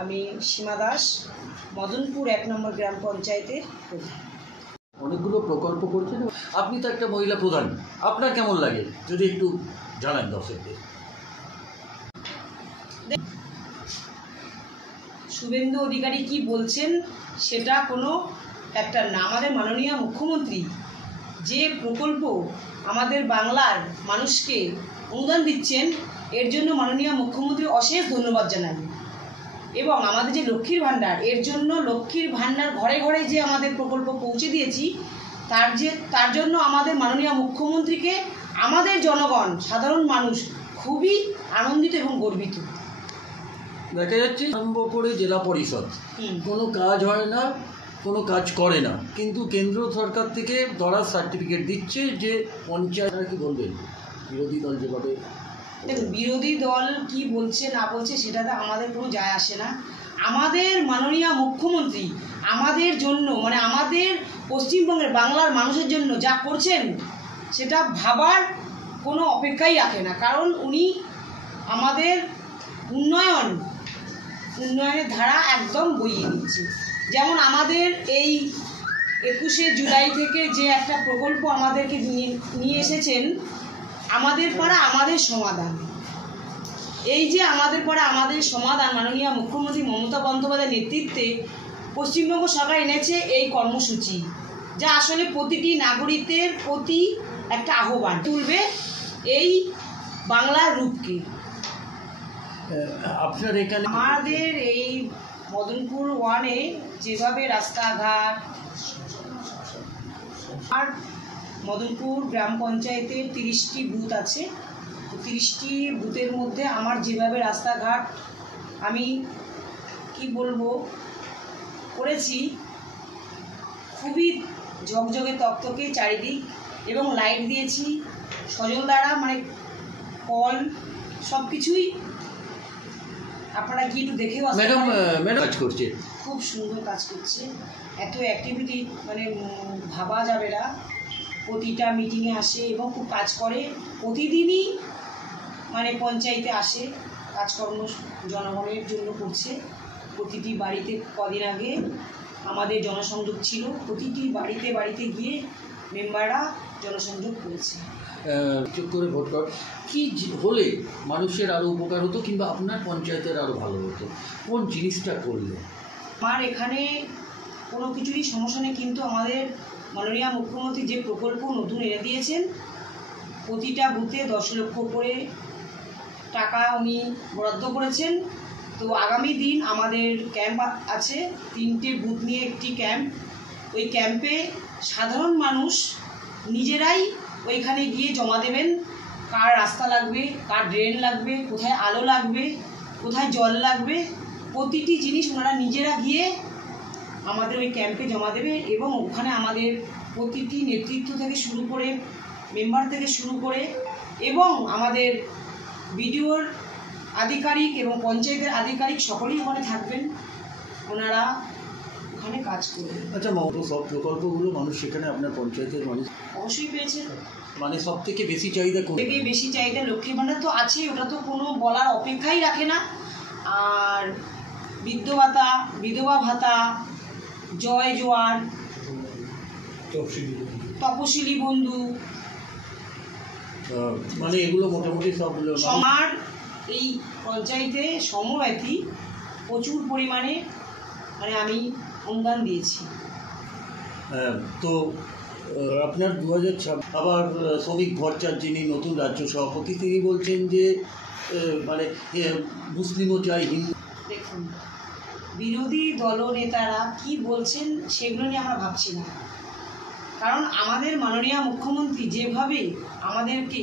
আমি সীমা দাস, মদনপুর 1 নম্বর গ্রাম পঞ্চায়েতের প্রধান। অনেকগুলো প্রকল্প করছেন, আপনি তো একটা মহিলা প্রধান, আপনার কেমন লাগে যদি একটু জানান দর্শকদের। শুভেন্দু অধিকারী কি বলছেন সেটা কোনো একটা না। আমাদের মাননীয় মুখ্যমন্ত্রী যে প্রকল্প আমাদের বাংলার মানুষকে অনুদান দিচ্ছেন, এর জন্য মাননীয় মুখ্যমন্ত্রী অশেষ ধন্যবাদ জানাই। এবং আমাদের যে লক্ষ্মীর ভাণ্ডার, এর জন্য লক্ষ্মীর ভাণ্ডার ঘরে ঘরে যে আমাদের প্রকল্প পৌঁছে দিয়েছি, তার জন্য আমাদের মাননীয় মুখ্যমন্ত্রীকে আমাদের জনগণ, সাধারণ মানুষ খুবই আনন্দিত এবং গর্বিত। দেখা যাচ্ছে আরম্ভ করে জেলা পরিষদ কোনো কাজ হয় না, কোনো কাজ করে না, কিন্তু কেন্দ্র সরকার থেকে ধরার সার্টিফিকেট দিচ্ছে যে পঞ্চায়েত। কি বলবেন বিরোধী দল যেভাবে? দেখুন, বিরোধী দল কি বলছে না বলছে সেটাতে আমাদের কোনো যায় আসে না। আমাদের মাননীয় মুখ্যমন্ত্রী আমাদের জন্য, মানে আমাদের পশ্চিমবঙ্গের বাংলার মানুষের জন্য যা করছেন সেটা ভাবার কোনো অপেক্ষাই রাখে না। কারণ উনি আমাদের উন্নয়নের ধারা একদম বইয়ে দিচ্ছে। যেমন আমাদের এই 21শে জুলাই থেকে যে একটা প্রকল্প আমাদেরকে নিয়ে এসেছেন, আমাদের পাড়া আমাদের সমাধান। এই যে আমাদের পাড়া আমাদের সমাধান মাননীয় মুখ্যমন্ত্রী মমতা বন্দ্যোপাধ্যায়ের নেতৃত্বে পশ্চিমবঙ্গ সরকার এনেছে এই কর্মসূচি, যা আসলে প্রতিটি নাগরিকের প্রতি একটা আহ্বান তুলবে এই বাংলার রূপকে। আপনার এখানে আমাদের এই মদনপুর 1-এ যেভাবে রাস্তাঘাট, আর মদনপুর গ্রাম পঞ্চায়েতের 30টি বুথ আছে, 30টি বুথের মধ্যে আমার যেভাবে রাস্তাঘাট আমি কি বলবো করেছি, খুবই ঝকঝকে তকতকে চারিদিক, এবং লাইট দিয়েছি সজল দ্বারা, মানে কল সব কিছুই আপনারা কি একটু দেখেও ম্যাডাম কাজ করছে, খুব সুন্দর কাজ করছে। এত অ্যাক্টিভিটি মানে ভাবা যাবে না। প্রতিটা মিটিংয়ে আসে এবং খুব কাজ করে, প্রতিদিনই মানে পঞ্চায়েতে আসে, কাজকর্ম জনগণের জন্য করছে। প্রতিটি বাড়িতে কদিন আগে আমাদের জনসংযোগ ছিল, প্রতিটি বাড়িতে বাড়িতে গিয়ে মেম্বাররা জনসংযোগ করেছে। চুপ করে ভোট কর কি হলে মানুষের আরও উপকার হতো, কিংবা আপনার পঞ্চায়েতের আরও ভালো হতো, কোন জিনিসটা করলে? আমার এখানে কোনো কিছুরই সমস্যা নেই, কিন্তু আমাদের মাননীয় মুখ্যমন্ত্রী যে প্রকল্প নতুন এনে দিয়েছেন, প্রতিটা বুথে 10 লক্ষ করে টাকা উনি বরাদ্দ করেছেন। তো আগামী দিন আমাদের ক্যাম্প আছে, 3টে বুথ নিয়ে একটি ক্যাম্প। ওই ক্যাম্পে সাধারণ মানুষ নিজেরাই ওইখানে গিয়ে জমা দেবেন, কার রাস্তা লাগবে, কার ড্রেন লাগবে, কোথায় আলো লাগবে, কোথায় জল লাগবে, প্রতিটি জিনিস ওনারা নিজেরা গিয়ে আমাদের ওই ক্যাম্পে জমা দেবে। এবং ওখানে আমাদের প্রতিটি নেতৃত্ব থেকে শুরু করে, মেম্বার থেকে শুরু করে, এবং আমাদের বিডিওর আধিকারিক এবং পঞ্চায়েতের আধিকারিক সকলেই ওখানে থাকবেন, ওনারা ওখানে কাজ করবেন। আচ্ছা, সব প্রকল্পগুলো মানুষ সেখানে আপনার পঞ্চায়েতের মানুষ অবশ্যই পেয়েছে। মানে সব থেকে বেশি চাহিদা কোন? থেকে বেশি চাহিদা লক্ষ্মীর ভাণ্ডার তো আছেই, ওটা তো কোনো বলার অপেক্ষাই রাখে না। আর বৃদ্ধ ভাতা, বিধবা ভাতা, জয় জোয়ার, তপশিলি বন্ধু, মানে এগুলো মোটামুটি সবগুলো আমার এই পঞ্চায়েতে সমব্যথী প্রচুর পরিমাণে মানে আমি অনুদান দিয়েছি। তো আপনার 2026 আবার শ্রমিক ভট্টাচার্য, যিনি নতুন রাজ্য সভাপতি, তিনি বলছেন যে মানে মুসলিমও চাই, হিন্দু। দেখুন, বিরোধী দলনেতারা কি বলছেন সেগুলো নিয়ে আমরা ভাবছি না। কারণ আমাদের মাননীয় মুখ্যমন্ত্রী যেভাবে আমাদেরকে,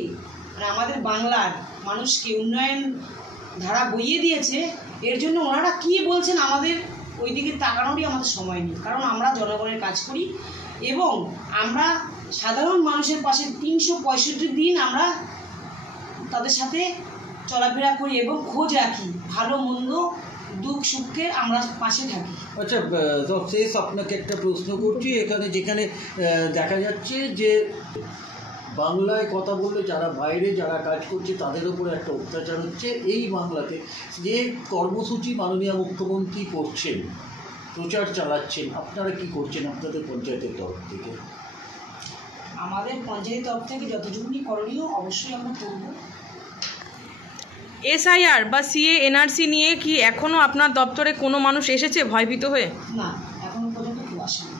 মানে আমাদের বাংলার মানুষকে উন্নয়ন ধারা বইয়ে দিয়েছে, এর জন্য ওনারা কি বলছেন আমাদের ওই দিকে তাকানোরই আমাদের সময় নেই। কারণ আমরা জনগণের কাজ করি এবং আমরা সাধারণ মানুষের পাশে 365 দিন আমরা তাদের সাথে চলাফেরা করি এবং খোঁজ রাখি, ভালো মন্দ দুঃখ সুখের আমরা পাশে থাকি। আচ্ছা, শেষ আপনাকে একটা প্রশ্ন করছি, এখানে যেখানে দেখা যাচ্ছে যে বাংলায় কথা বললে যারা বাইরে যারা কাজ করছে তাদের উপরে একটা অত্যাচার হচ্ছে। এই বাংলাতে যে কর্মসূচি মাননীয় মুখ্যমন্ত্রী করছেন, প্রচার চালাচ্ছেন, আপনারা কি করছেন আপনাদের পঞ্চায়েতের তরফ থেকে? আমাদের পঞ্চায়েতের তরফ থেকে যতটুকুনি করণীয় অবশ্যই আমরা করব। এসআইআর বা সিএ এনআরসি নিয়ে কি এখনো আপনার দপ্তরে কোনো মানুষ এসেছে ভয়ভীত হয়ে? না, এখনো পর্যন্ত কেউ আসেনি।